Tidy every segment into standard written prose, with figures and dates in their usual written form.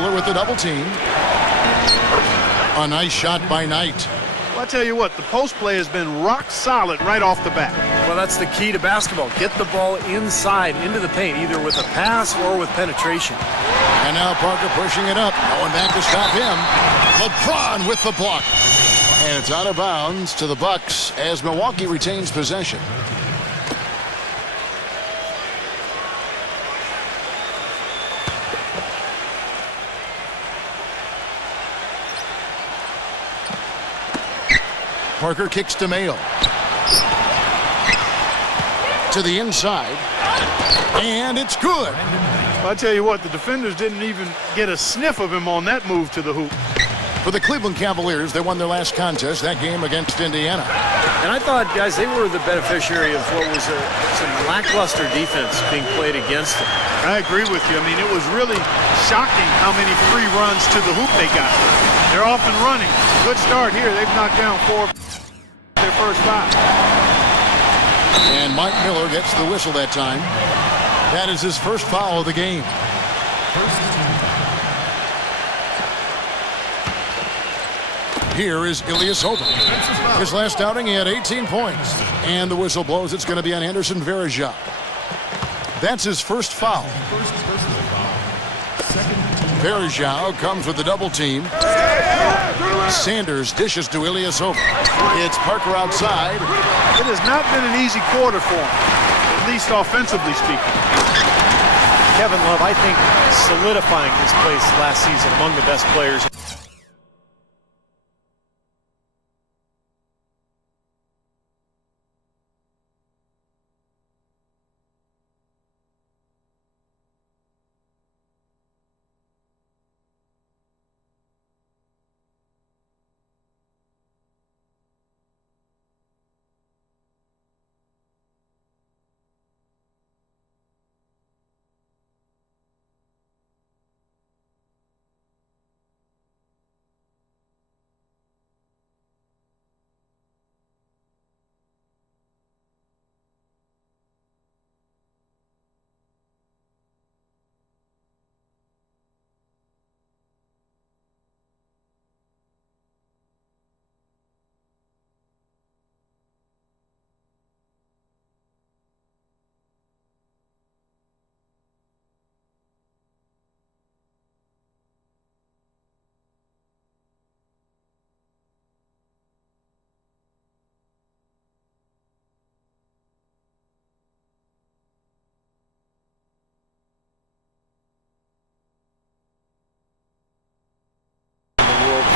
Miller with the double team. A nice shot by Knight. Well, I tell you what, the post play has been rock solid right off the bat. Well, that's the key to basketball. Get the ball inside into the paint, either with a pass or with penetration. And now Parker pushing it up. No one back to stop him. LeBron with the block. And it's out of bounds to the Bucks as Milwaukee retains possession. Parker kicks to Mayo. To the inside. And it's good. Well, I tell you what, the defenders didn't even get a sniff of him on that move to the hoop. For the Cleveland Cavaliers, they won their last contest, that game against Indiana. And I thought, guys, they were the beneficiary of what was some lackluster defense being played against them. I agree with you. I mean, it was really shocking how many free runs to the hoop they got. They're off and running. Good start here. They've knocked down 4 of their first 5. And Mike Miller gets the whistle that time. That is his first foul of the game. Here is Ilyasova. His last outing, he had 18 points. And the whistle blows. It's going to be on Anderson Varejao. That's his first foul. Varejao comes with the double team. Sanders dishes to Ilyasova. It's Parker outside. It has not been an easy quarter for him, at least offensively speaking. Kevin Love, I think, solidifying his place last season among the best players.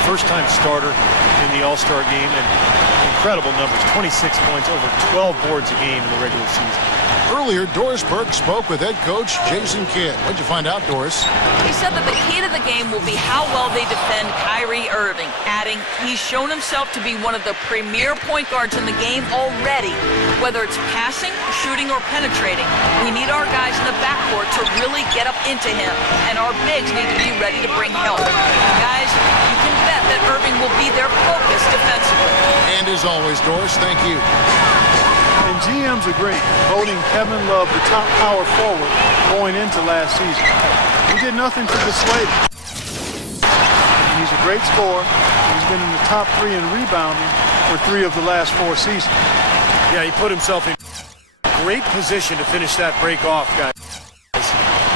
First-time starter in the All-Star game, and incredible numbers, 26 points, over 12 boards a game in the regular season. Earlier, Doris Burke spoke with head coach Jason Kidd. What'd you find out, Doris? He said that the key to the game will be how well they defend Kyrie Irving, adding he's shown himself to be one of the premier point guards in the game already. Whether it's passing, shooting, or penetrating, we need our guys in the backcourt to really get up into him, and our bigs need to be ready to bring help. Guys, you can bet that Irving will be their focus defensively. And as always, Doris, thank you. And GMs agree, voting Kevin Love the top power forward going into last season. He did nothing to dissuade him. He's a great scorer. He's been in the top 3 in rebounding for 3 of the last 4 seasons. Yeah, he put himself in great position to finish that break off, guys.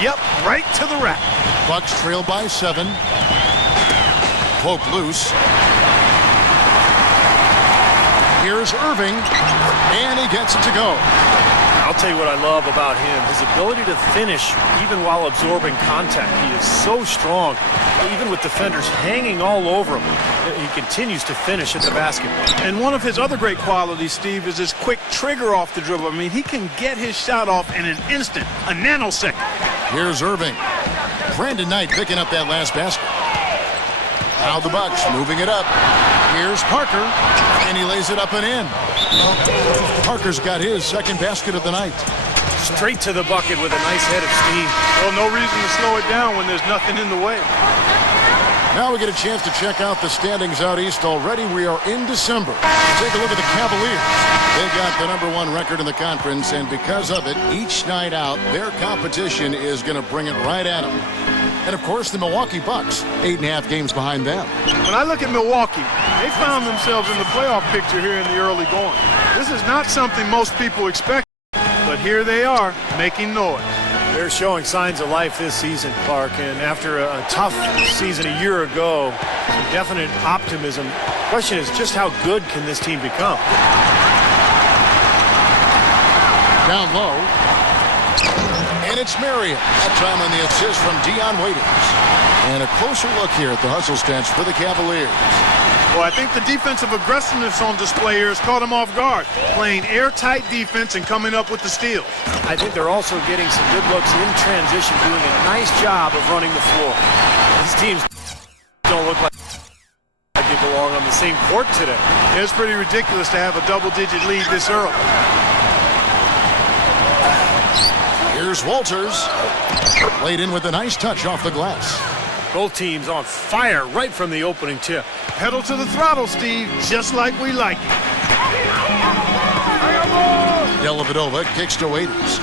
Yep, right to the rack. Bucks trail by 7. Poke loose. Here's Irving, and he gets it to go. I'll tell you what I love about him, his ability to finish even while absorbing contact. He is so strong, even with defenders hanging all over him. He continues to finish at the basket. And one of his other great qualities, Steve, is his quick trigger off the dribble. I mean, he can get his shot off in an instant, a nanosecond. Here's Irving. Brandon Knight picking up that last basket. Now the Bucks moving it up. Here's Parker, and he lays it up and in. Parker's got his second basket of the night. Straight to the bucket with a nice head of steam. Well, no reason to slow it down when there's nothing in the way. Now we get a chance to check out the standings out east already. We are in December. Take a look at the Cavaliers. They got the #1 record in the conference, and because of it, each night out, their competition is going to bring it right at them. And, of course, the Milwaukee Bucks, 8.5 games behind them. When I look at Milwaukee, they found themselves in the playoff picture here in the early going. This is not something most people expect, but here they are making noise. They're showing signs of life this season, Clark, and after a tough season a year ago, some definite optimism. The question is just how good can this team become? Down low. And it's Marion. That time on the assist from Dion Waiters. And a closer look here at the hustle stats for the Cavaliers. Well, I think the defensive aggressiveness on display here has caught them off guard, playing airtight defense and coming up with the steals. I think they're also getting some good looks in transition, doing a nice job of running the floor. These teams don't look like they belong on the same court today. It's pretty ridiculous to have a double-digit lead this early. Here's Walters. Laid in with a nice touch off the glass. Both teams on fire right from the opening tip. Pedal to the throttle, Steve, just like we like it. Dellavedova kicks to Waiters.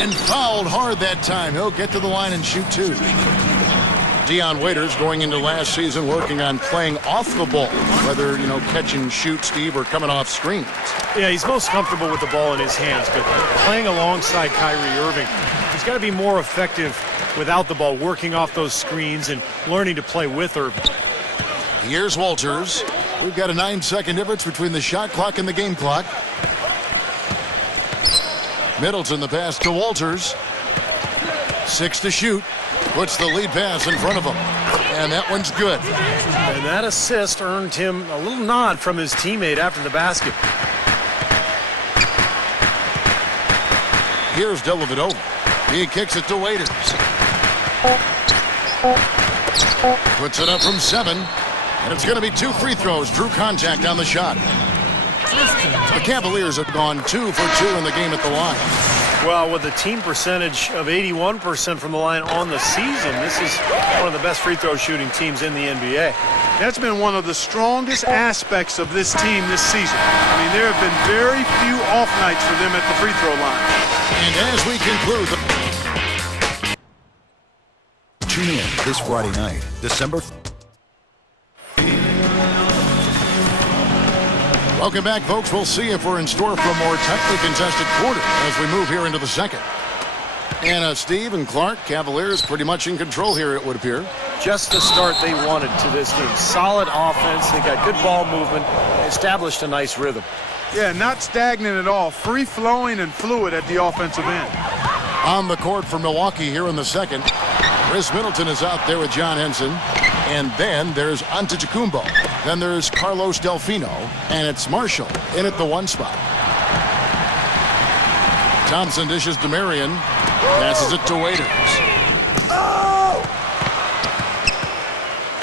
And fouled hard that time. He'll get to the line and shoot two. Dion Waiters going into last season working on playing off the ball, whether, catch and shoot, Steve, or coming off screens. Yeah, he's most comfortable with the ball in his hands, but playing alongside Kyrie Irving, he's got to be more effective without the ball, working off those screens and learning to play with Irving. Here's Walters. We've got a 9-second difference between the shot clock and the game clock. Middleton the pass to Walters. 6 to shoot. Puts the lead pass in front of him. And that one's good. And that assist earned him a little nod from his teammate after the basket. Here's Dellavedova. He kicks it to Waiters. Puts it up from 7. And it's going to be 2 free throws. Drew contact on the shot. The Cavaliers have gone 2 for 2 in the game at the line. Well, with a team percentage of 81% from the line on the season, this is one of the best free throw shooting teams in the NBA. That's been one of the strongest aspects of this team this season. I mean, there have been very few off nights for them at the free throw line. And as we conclude Tune in this Friday night, December. Welcome back, folks. We'll see if we're in store for a more tightly contested quarter as we move here into the second. And Steve and Clark, Cavaliers pretty much in control here, it would appear. Just the start they wanted to this game. Solid offense. They got good ball movement. Established a nice rhythm. Yeah, not stagnant at all. Free-flowing and fluid at the offensive end. On the court for Milwaukee here in the second. Chris Middleton is out there with John Henson. And then there's Antetokounmpo. Then there's Carlos Delfino. And it's Marshall in at the 1 spot. Thompson dishes to Marion. Passes it to Waiters.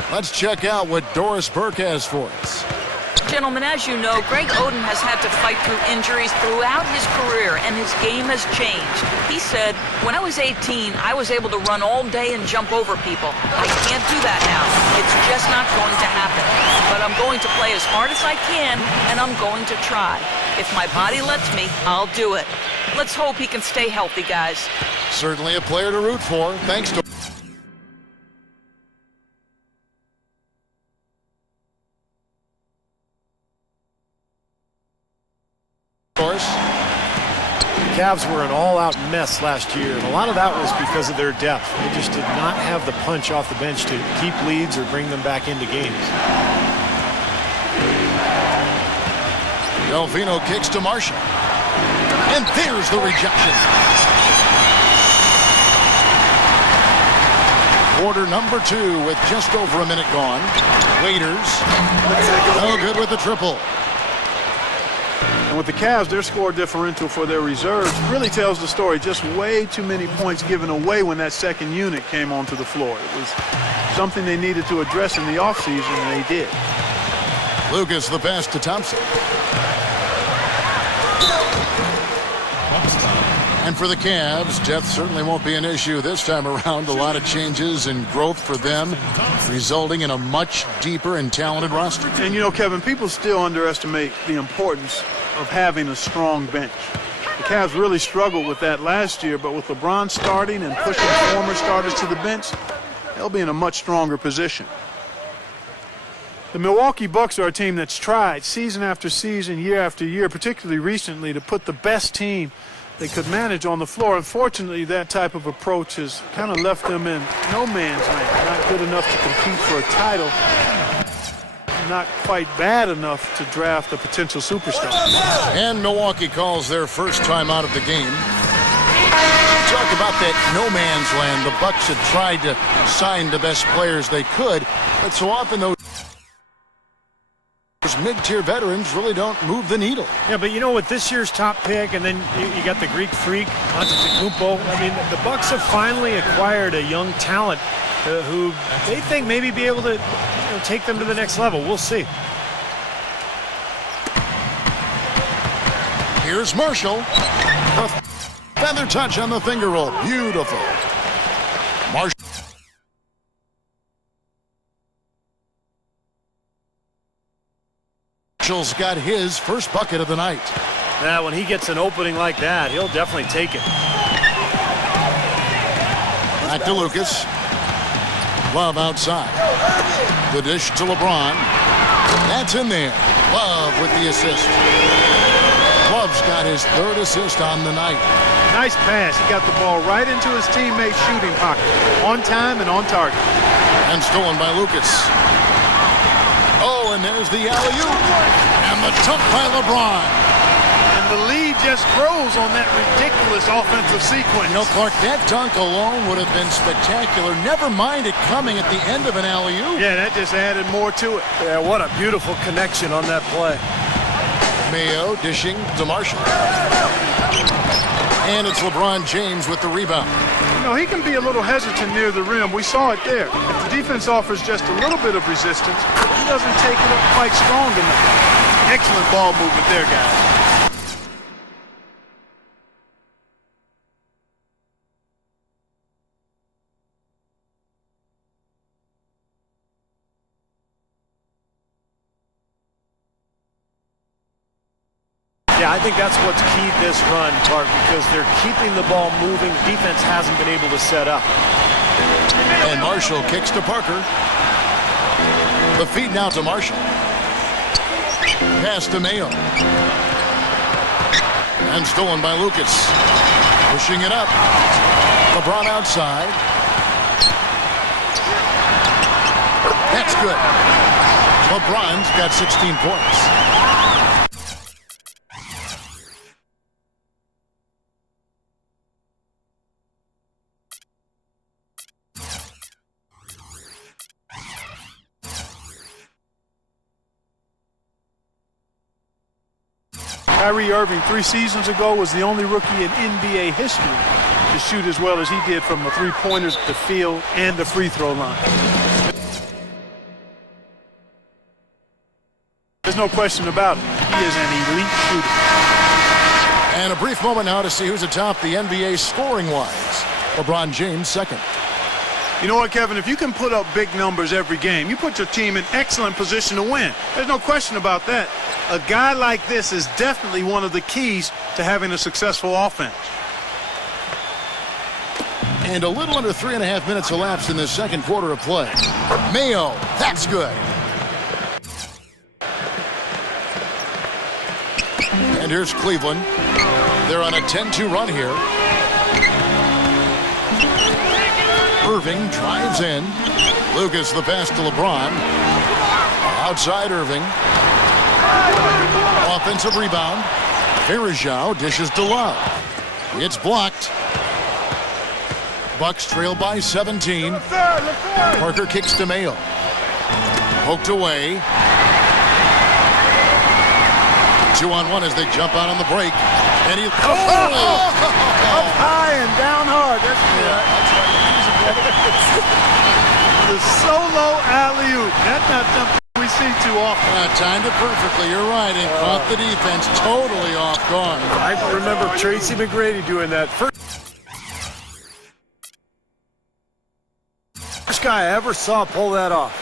Let's check out what Doris Burke has for us. Gentlemen, as you know, Greg Oden has had to fight through injuries throughout his career, and his game has changed. He said, when I was 18, I was able to run all day and jump over people. I can't do that now. It's just not going to happen. But I'm going to play as hard as I can, and I'm going to try. If my body lets me, I'll do it. Let's hope he can stay healthy, guys. Certainly a player to root for. Thanks to The Cavs were an all-out mess last year, and a lot of that was because of their depth. They just did not have the punch off the bench to keep leads or bring them back into games. Delfino kicks to Marshall. And there's the rejection. Quarter number 2 with just over a minute gone. Waiters. No good with the triple. And with the Cavs, their score differential for their reserves really tells the story. Just way too many points given away when that second unit came onto the floor. It was something they needed to address in the offseason, and they did. Lucas the pass to Thompson. And for the Cavs, depth certainly won't be an issue this time around. A lot of changes and growth for them, resulting in a much deeper and talented roster. And you know, Kevin, people still underestimate the importance of having a strong bench. The Cavs really struggled with that last year, but with LeBron starting and pushing former starters to the bench, they'll be in a much stronger position. The Milwaukee Bucks are a team that's tried season after season, year after year, particularly recently, to put the best team they could manage on the floor. Unfortunately, that type of approach has kind of left them in no man's land. Not good enough to compete for a title. Not quite bad enough to draft a potential superstar. And Milwaukee calls their first time out of the game. Talk about that no man's land. The Bucks had tried to sign the best players they could, but so often those mid-tier veterans really don't move the needle. Yeah, but you know, with this year's top pick, and then you got the Greek freak, Antetokounmpo. I mean, the Bucks have finally acquired a young talent who they think maybe be able to take them to the next level. We'll see. Here's Marshall. A feather touch on the finger roll. Beautiful. Marshall. Marshall's got his first bucket of the night. Now, when he gets an opening like that, he'll definitely take it. Back to Lucas. Love outside. The dish to LeBron. That's in there. Love with the assist. Love's got his third assist on the night. Nice pass. He got the ball right into his teammate's shooting pocket. On time and on target. And stolen by Lucas. Oh, and there's the alley-oop. And the dunk by LeBron. And the lead just grows on that ridiculous offensive sequence. You know, Clark, that dunk alone would have been spectacular. Never mind it coming at the end of an alley-oop. Yeah, that just added more to it. Yeah, what a beautiful connection on that play. Mayo dishing to Marshall. And it's LeBron James with the rebound. You know, he can be a little hesitant near the rim. We saw it there. If the defense offers just a little bit of resistance, he doesn't take it up quite strong enough. Excellent ball movement there, guys. Yeah, I think that's what's keyed this run, Clark, because they're keeping the ball moving. Defense hasn't been able to set up. And Marshall kicks to Parker. The feed now to Marshall. Pass to Mayo. And stolen by Lucas. Pushing it up. LeBron outside. That's good. LeBron's got 16 points. Kyrie Irving 3 seasons ago was the only rookie in NBA history to shoot as well as he did from the three-pointers, the field, and the free throw line. There's no question about it. He is an elite shooter. And a brief moment now to see who's atop the NBA scoring-wise. LeBron James second. You know what, Kevin? If you can put up big numbers every game, you put your team in excellent position to win. There's no question about that. A guy like this is definitely one of the keys to having a successful offense. And a little under 3.5 minutes elapsed in the second quarter of play. Mayo, that's good. And here's Cleveland. They're on a 10-2 run here. Irving drives in. Lucas the pass to LeBron. Outside Irving. Offensive rebound. Varejao dishes to Love. It's blocked. Bucks trail by 17. Parker kicks to Mayo. Poked away. 2-on-1 as they jump out on the break. And he... Up high and down hard. That's the solo alley-oop. That's not something we see too often. Timed it perfectly. You're right. And caught the defense totally off guard. I remember Tracy McGrady doing that. First guy I ever saw pull that off.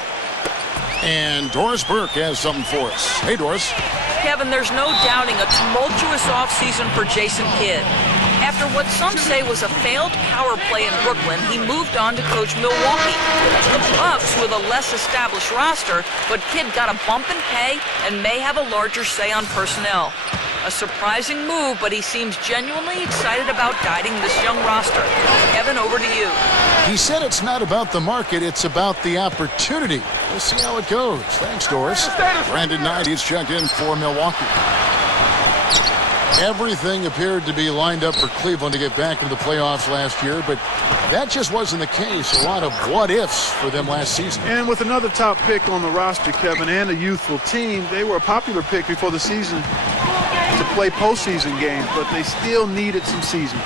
And Doris Burke has something for us. Hey, Doris. Kevin, there's no doubting a tumultuous offseason for Jason Kidd. After what some say was a failed power play in Brooklyn, he moved on to coach Milwaukee. The Bucks with a less established roster, but Kidd got a bump in pay and may have a larger say on personnel. A surprising move, but he seems genuinely excited about guiding this young roster. Kevin, over to you. He said it's not about the market, it's about the opportunity. We'll see how it goes. Thanks, Doris. Brandon Knight, he's checked in for Milwaukee. Everything appeared to be lined up for Cleveland to get back into the playoffs last year, but that just wasn't the case. A lot of what-ifs for them last season. And with another top pick on the roster, Kevin, and a youthful team, they were a popular pick before the season to play postseason games, but they still needed some seasoning.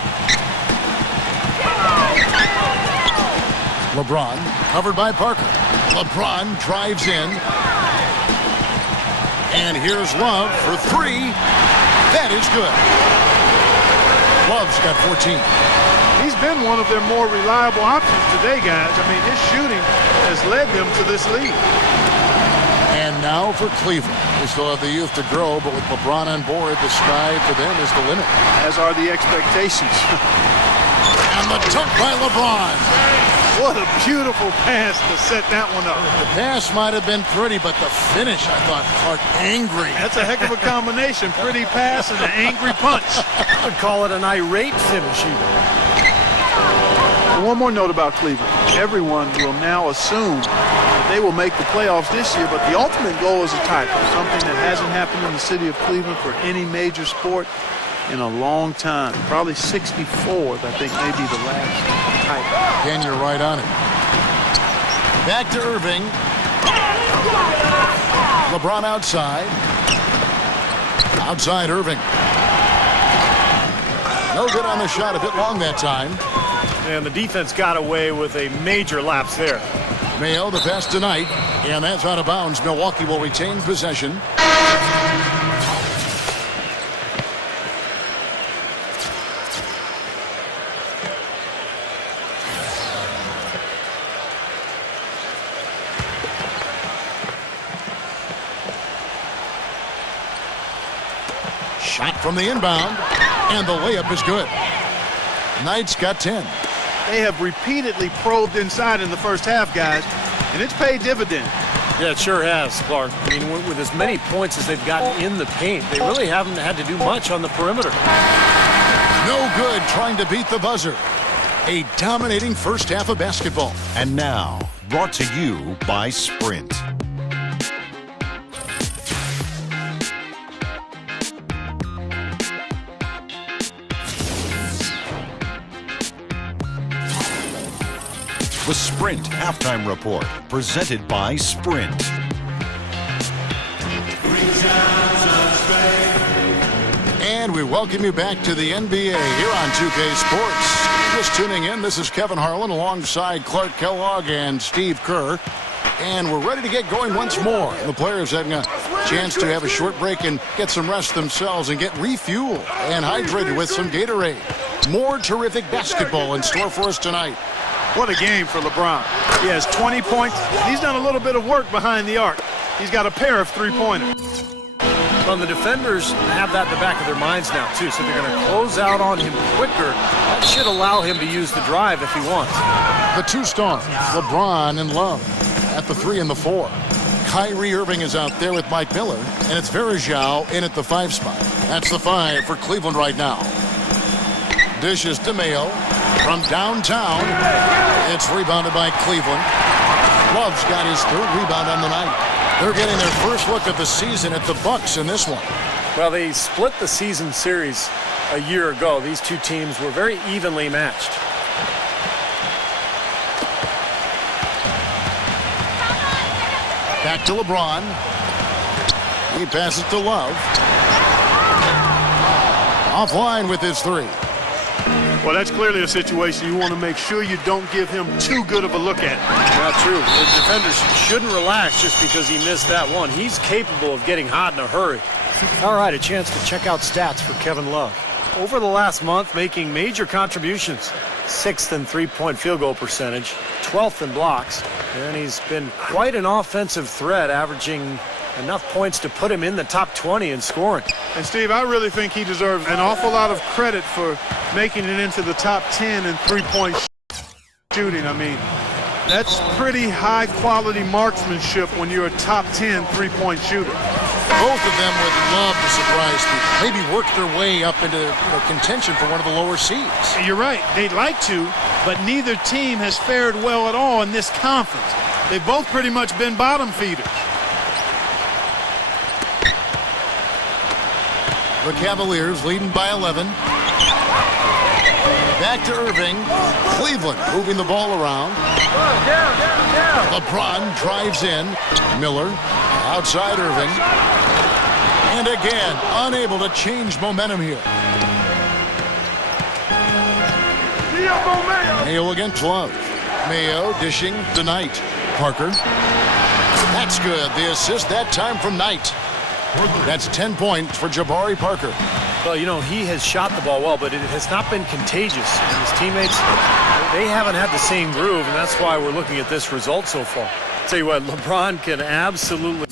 LeBron covered by Parker. LeBron drives in. And here's Love for three. That is good. Love's got 14. He's been one of their more reliable options today, guys. I mean, his shooting has led them to this lead. And now for Cleveland. They still have the youth to grow, but with LeBron on board, the sky for them is the limit. As are the expectations. And the dunk by LeBron. What a beautiful pass to set that one up. The pass might have been pretty, but the finish, I thought, Clark, angry. That's a heck of a combination. Pretty pass and an angry punch. I would call it an irate finish even. One more note about Cleveland. Everyone will now assume that they will make the playoffs this year, but the ultimate goal is a title, something that hasn't happened in the city of Cleveland for any major sport in a long time. Probably 64, I think, may be the last title. Again, you're right on it. Back to Irving. LeBron outside. Outside Irving. No good on the shot. A bit long that time. And the defense got away with a major lapse there. Mayo, the pass tonight. And that's out of bounds. Milwaukee will retain possession. Shot from the inbound, and the layup is good. Knight's got 10. They have repeatedly probed inside in the first half, guys, and it's paid dividend. Yeah, it sure has, Clark. I mean, with as many points as they've gotten in the paint, they really haven't had to do much on the perimeter. No good trying to beat the buzzer. A dominating first half of basketball. And now, brought to you by Sprint. The Sprint Halftime Report, presented by Sprint. And we welcome you back to the NBA here on 2K Sports. Just tuning in, this is Kevin Harlan alongside Clark Kellogg and Steve Kerr. And we're ready to get going once more. The players having a chance to have a short break and get some rest themselves and get refueled and hydrated with some Gatorade. More terrific basketball in store for us tonight. What a game for LeBron. He has 20 points. He's done a little bit of work behind the arc. He's got a pair of three-pointers. Well, the defenders have that in the back of their minds now, too, so they're going to close out on him quicker. That should allow him to use the drive if he wants. The two stars, LeBron and Love, at the 3 and the 4. Kyrie Irving is out there with Mike Miller, and it's Varejao in at the 5 spot. That's the 5 for Cleveland right now. Dishes to Mayo from downtown. It's rebounded by Cleveland. Love's got his 3rd rebound on the night. They're getting their first look at the season at the Bucks in this one. Well, they split the season series a year ago. These two teams were very evenly matched. Back to LeBron. He passes to Love. Offline with his 3. Well, that's clearly a situation you want to make sure you don't give him too good of a look at. Not true. The defenders shouldn't relax just because he missed that one. He's capable of getting hot in a hurry. All right, a chance to check out stats for Kevin Love. Over the last month, making major contributions. 6th in three-point field goal percentage, 12th in blocks, and he's been quite an offensive threat, averaging enough points to put him in the top 20 in scoring. And Steve, I really think he deserves an awful lot of credit for making it into the top 10 in three-point shooting. I mean, that's pretty high-quality marksmanship when you're a top 10 three-point shooter. Both of them would love to surprise people. Maybe work their way up into contention for one of the lower seeds. You're right. They'd like to, but neither team has fared well at all in this conference. They've both pretty much been bottom feeders. The Cavaliers leading by 11. Back to Irving. Cleveland moving the ball around. LeBron drives in. Miller outside Irving. And again, unable to change momentum here. Mayo against Love. Mayo dishing to Knight. Parker. That's good. The assist that time from Knight. That's 10 points for Jabari Parker. Well, you know, he has shot the ball well, but it has not been contagious. And his teammates, they haven't had the same groove, and that's why we're looking at this result so far. Tell you what, LeBron can absolutely...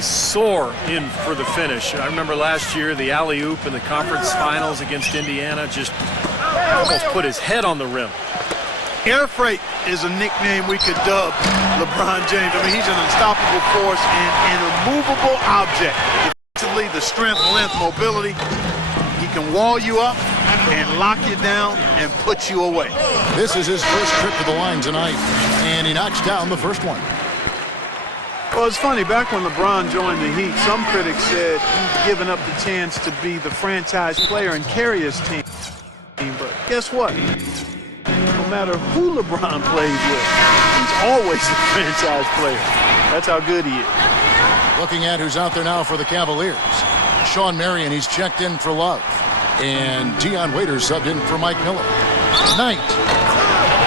soar in for the finish. I remember last year the alley-oop in the conference finals against Indiana, just almost put his head on the rim. Air freight is a nickname we could dub LeBron James. I mean, he's an unstoppable force and an immovable object. Defensively, the strength, length, mobility. He can wall you up and lock you down and put you away. This is his first trip to the line tonight, and he knocks down the first one. Well, it's funny, back when LeBron joined the Heat, some critics said he'd given up the chance to be the franchise player and carry his team. But guess what? No matter who LeBron plays with, he's always a franchise player. That's how good he is. Looking at who's out there now for the Cavaliers. Shawn Marion, he's checked in for Love. And Dion Waiters subbed in for Mike Miller. Knight.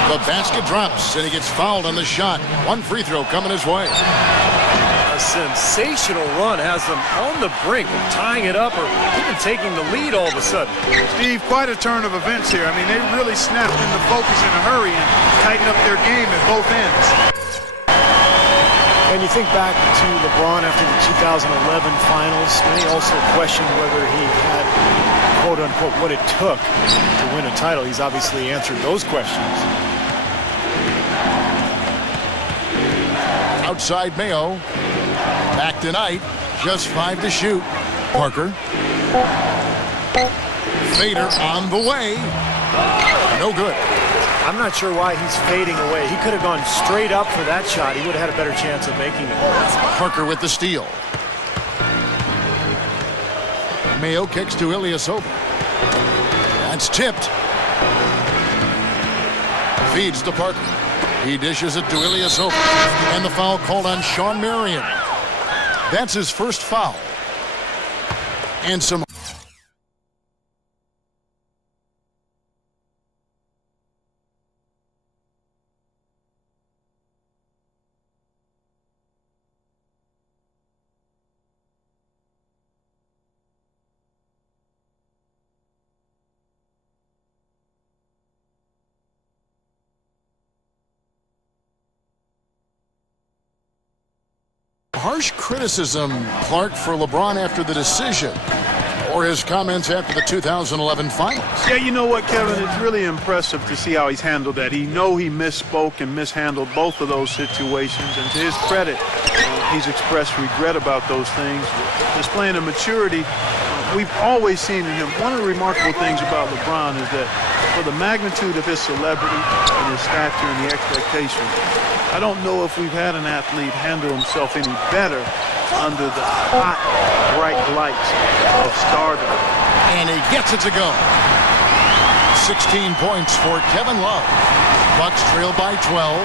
The basket drops, and he gets fouled on the shot. One free throw coming his way. A sensational run has them on the brink of tying it up or even taking the lead all of a sudden. Steve, quite a turn of events here. I mean, they really snapped into focus in a hurry and tightened up their game at both ends. And you think back to LeBron after the 2011 finals, many also questioned whether he had, quote-unquote, what it took to win a title. He's obviously answered those questions. Outside Mayo. Back tonight. Just 5 to shoot. Parker. Fader on the way. No good. I'm not sure why he's fading away. He could have gone straight up for that shot. He would have had a better chance of making it. Parker with the steal. Mayo kicks to Ilyasova. That's tipped. Feeds to Parker. He dishes it to Ilyasova. And the foul called on Shawn Marion. That's his first foul. And some... harsh criticism, Clark, for LeBron after the decision, or his comments after the 2011 finals. Yeah, you know what, Kevin? It's really impressive to see how he's handled that. He misspoke and mishandled both of those situations, and to his credit, he's expressed regret about those things, displaying a maturity we've always seen in him. One of the remarkable things about LeBron is that For the magnitude of his celebrity and his stature and the expectation, I don't know if we've had an athlete handle himself any better under the hot, bright lights of stardom. And he gets it to go. 16 points for Kevin Love. Bucks trail by 12.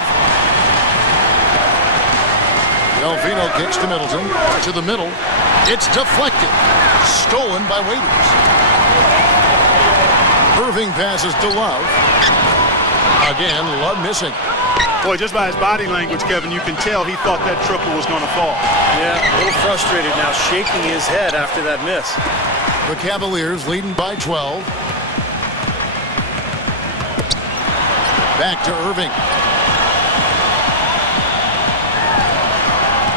Delfino kicks to Middleton. To the middle. It's deflected. Stolen by Waiters. Irving passes to Love. Again, Love missing. Boy, just by his body language, Kevin, you can tell he thought that triple was going to fall. Yeah, a little frustrated now, shaking his head after that miss. The Cavaliers leading by 12. Back to Irving.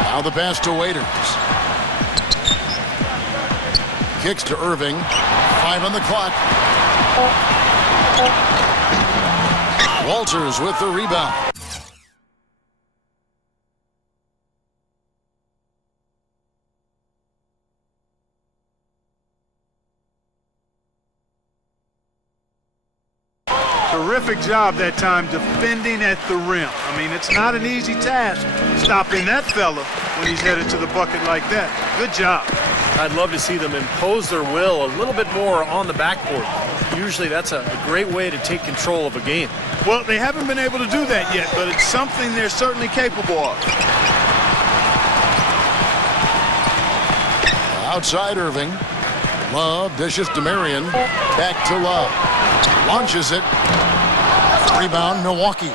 Now the pass to Waiters. Kicks to Irving. 5 on the clock. Walters with the rebound. Terrific job that time defending at the rim. I mean, it's not an easy task stopping that fella when he's headed to the bucket like that. Good job. I'd love to see them impose their will a little bit more on the backcourt. Usually that's a great way to take control of a game. Well, they haven't been able to do that yet, but it's something they're certainly capable of. Outside Irving. Love dishes to Marion. Back to Love. Launches it. Rebound, Milwaukee.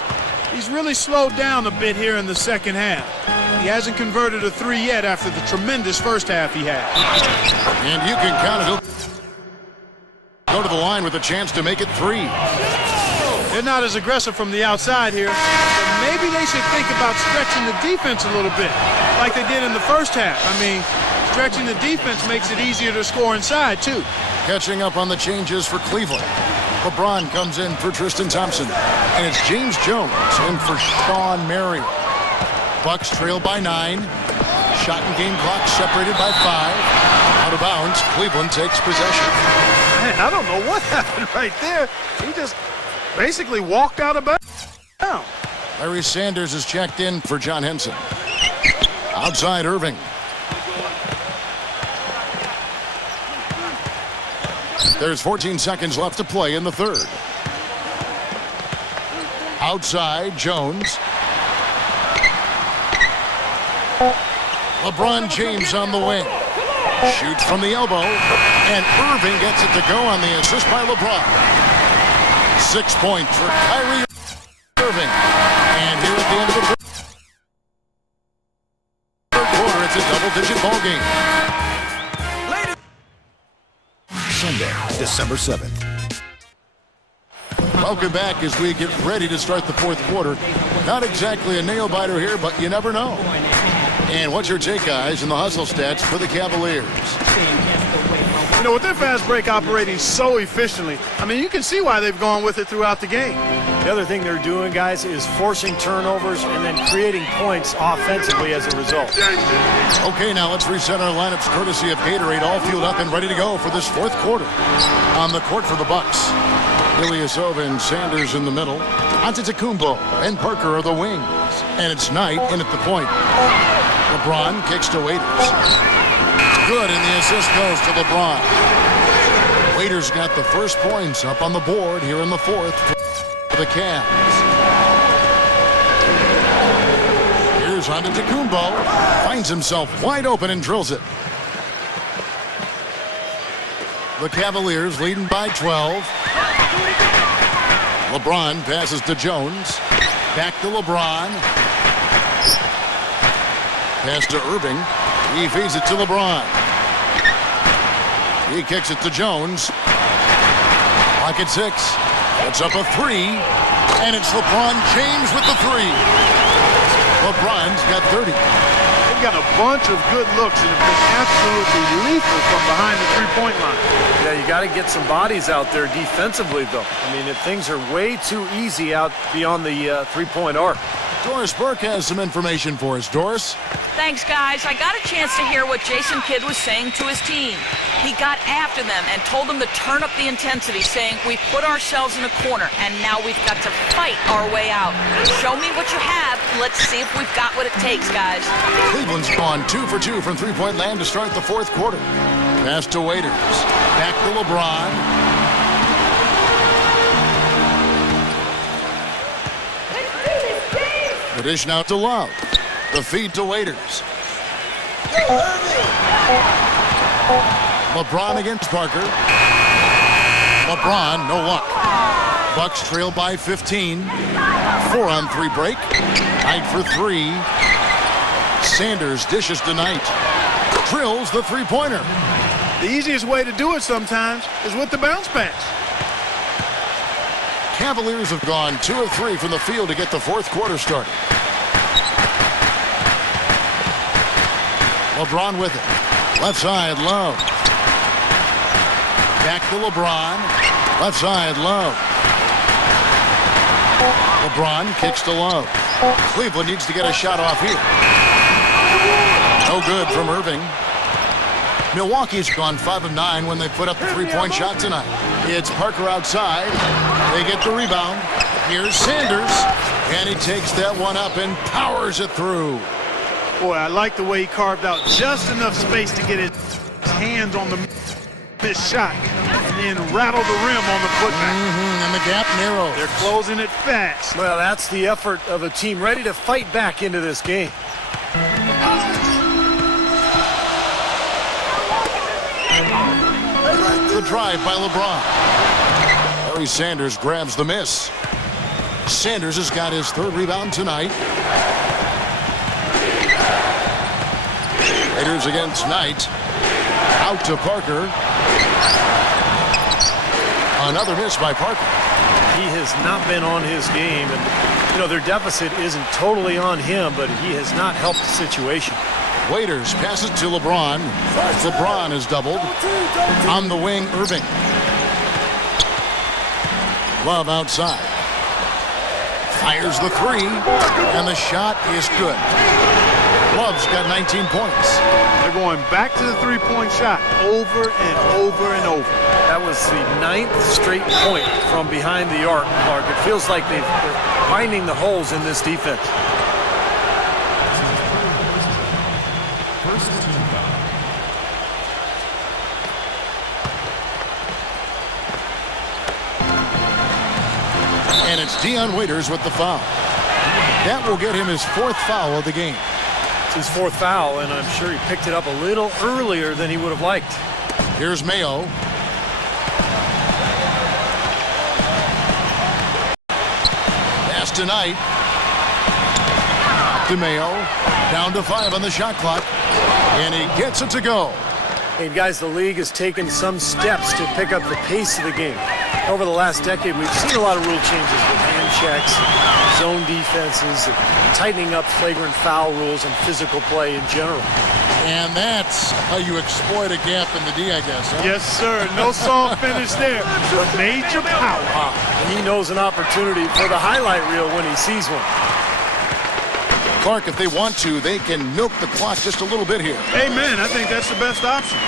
He's really slowed down a bit here in the second half. He hasn't converted a three yet after the tremendous first half he had. And you can count it. Go to the line with a chance to make it 3. They're not as aggressive from the outside here, but maybe they should think about stretching the defense a little bit, like they did in the first half. I mean, stretching the defense makes it easier to score inside, too. Catching up on the changes for Cleveland. LeBron comes in for Tristan Thompson. And it's James Jones in for Sean Marion. Bucks trail by 9. Shot and game clock separated by 5. Out of bounds, Cleveland takes possession. Man, I don't know what happened right there. He just basically walked out of bounds. Larry Sanders is checked in for John Henson. Outside Irving. There's 14 seconds left to play in the third. Outside, Jones. LeBron James on the wing. Shoots from the elbow. And Irving gets it to go on the assist by LeBron. 6 points for Kyrie Irving. And here at the end of the third quarter, it's a double-digit ball game. Sunday, December 7th. Welcome back as we get ready to start the fourth quarter. Not exactly a nail-biter here, but you never know. And what's your take, guys, in the hustle stats for the Cavaliers? You know, with their fast break operating so efficiently, I mean, you can see why they've gone with it throughout the game. The other thing they're doing, guys, is forcing turnovers and then creating points offensively as a result. Okay, now let's reset our lineups courtesy of Gatorade, all fueled up and ready to go for this fourth quarter. On the court for the Bucks, Ilyasova and Sanders in the middle. Antetokounmpo and Parker are the wings. And it's Knight in at the point. LeBron kicks to Waiters. Good, and the assist goes to LeBron. Waiters got the first points up on the board here in the fourth for the Cavs. Here's Antetokounmpo. Finds himself wide open and drills it. The Cavaliers leading by 12. LeBron passes to Jones. Back to LeBron. Pass to Irving. He feeds it to LeBron. He kicks it to Jones. Clock at 6. Puts up a 3. And it's LeBron James with the 3. LeBron's got 30. They've got a bunch of good looks and have been absolutely lethal from behind the three-point line. Yeah, you got to get some bodies out there defensively, though. I mean, if things are way too easy out beyond the three-point arc. Doris Burke has some information for us. Doris? Thanks, guys. I got a chance to hear what Jason Kidd was saying to his team. He got after them and told them to turn up the intensity, saying, we put ourselves in a corner, and now we've got to fight our way out. Show me what you have. Let's see if we've got what it takes, guys. Cleveland's gone 2 for 2 from three-point land to start the fourth quarter. Pass to Waiters. Back to LeBron. The dish now to Love. The feed to Waiters. LeBron against Parker. LeBron, no luck. Bucks trail by 15. 4-on-3 break. Knight for 3. Sanders dishes to Knight. Drills the three-pointer. The easiest way to do it sometimes is with the bounce pass. Cavaliers have gone 2 of 3 from the field to get the fourth quarter started. LeBron with it. Left side, Love. Back to LeBron. Left side, Love. LeBron kicks to Love. Cleveland needs to get a shot off here. No good from Irving. Milwaukee's gone 5 of 9 when they put up the three-point shot tonight. It's Parker outside. They get the rebound. Here's Sanders. And he takes that one up and powers it through. Boy, I like the way he carved out just enough space to get his hands on the missed shot and then rattle the rim on the putback. And the gap narrows. They're closing it fast. Well, that's the effort of a team ready to fight back into this game. The drive by LeBron. Larry Sanders grabs the miss. Sanders has got his third rebound tonight. Raiders against Knight. Out to Parker. Another miss by Parker. He has not been on his game, and you know their deficit isn't totally on him, but he has not helped the situation. Waiters passes to LeBron. LeBron is doubled. On the wing, Irving. Love outside. Fires the three, and the shot is good. Love's got 19 points. They're going back to the three-point shot over and over and over. That was the 9th straight point from behind the arc, Clark. It feels like they're finding the holes in this defense. And it's Dion Waiters with the foul. That will get him his 4th foul of the game. It's his 4th foul, and I'm sure he picked it up a little earlier than he would have liked. Here's Mayo. Pass to Knight. To Mayo. Down to 5 on the shot clock. And he gets it to go. And guys, the league has taken some steps to pick up the pace of the game. Over the last decade, we've seen a lot of rule changes with hand checks, zone defenses, tightening up flagrant foul rules, and physical play in general. And that's how you exploit a gap in the D, I guess. Huh? Yes, sir. No soft finish there. Major power. And he knows an opportunity for the highlight reel when he sees one. Clark, if they want to, they can milk the clock just a little bit here. Amen. I think that's the best option.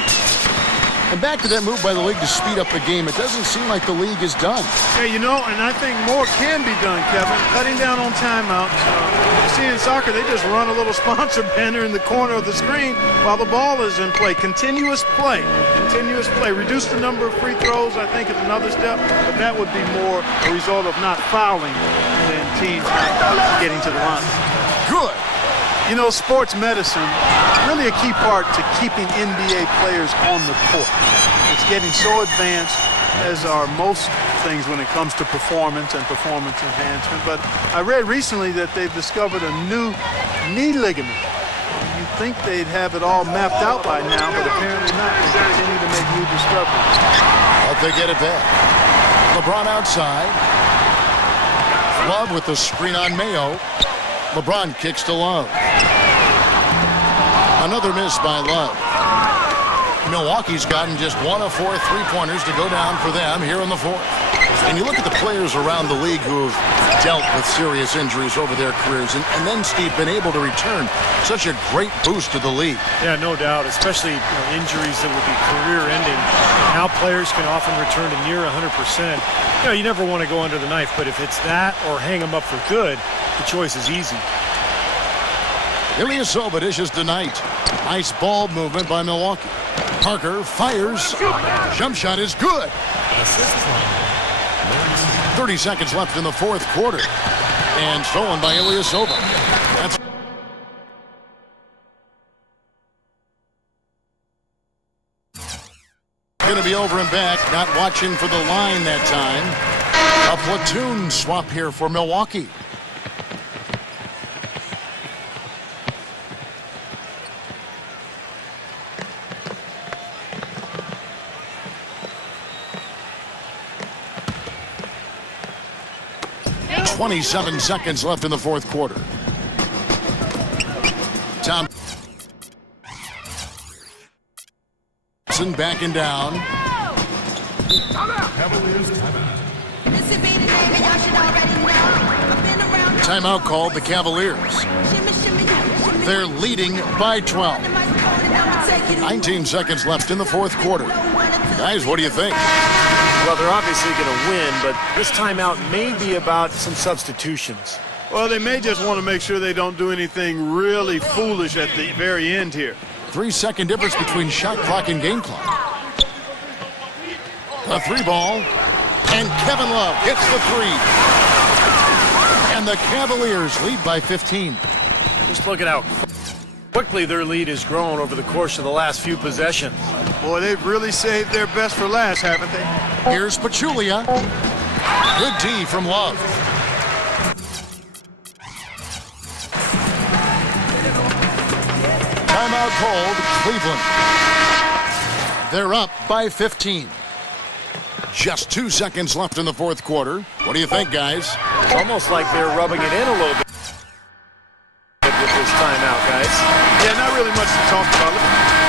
And back to that move by the league to speed up the game. It doesn't seem like the league is done. Yeah, you know, and I think more can be done, Kevin. Cutting down on timeouts. You see in soccer, they just run a little sponsor banner in the corner of the screen while the ball is in play. Continuous play. Continuous play. Reduce the number of free throws, I think, is another step. But that would be more a result of not fouling than teams not getting to the line. Good. You know, sports medicine, really a key part to keeping NBA players on the court. It's getting so advanced, as are most things when it comes to performance and performance enhancement. But I read recently that they've discovered a new knee ligament. You'd think they'd have it all mapped out by now, but apparently not. They continue to make new discoveries. But they get it back. LeBron outside. Love with the screen on Mayo. LeBron kicks to Love. Another miss by Love. Milwaukee's gotten just 1 of 4 3-pointers to go down for them here in the fourth. And you look at the players around the league who have dealt with serious injuries over their careers, and then, Steve, been able to return. Such a great boost to the league. Yeah, no doubt, especially injuries that would be career-ending. Now players can often return to near 100%. You never want to go under the knife, but if it's that or hang them up for good, the choice is easy. Ilyasova dishes tonight. Nice ball movement by Milwaukee. Parker fires. Jump shot is good. 30 seconds left in the fourth quarter. And stolen by Ilyasova. That's going to be over and back. Not watching for the line that time. A platoon swap here for Milwaukee. .27 seconds left in the fourth quarter. Thompson backing down. Timeout called the Cavaliers. They're leading by 12. 19 seconds left in the fourth quarter. Guys, what do you think? Well, they're obviously going to win, but this timeout may be about some substitutions. Well, they may just want to make sure they don't do anything really foolish at the very end here. 3-second difference between shot clock and game clock. A 3-ball, and Kevin Love hits the 3. And the Cavaliers lead by 15. Just look at how quickly their lead has grown over the course of the last few possessions. Boy, they've really saved their best for last, haven't they? Here's Pachulia. Good D from Love. Timeout called Cleveland. They're up by 15. Just 2 seconds left in the fourth quarter. What do you think, guys? It's almost like they're rubbing it in a little bit with this timeout, guys. Yeah, not really much to talk about.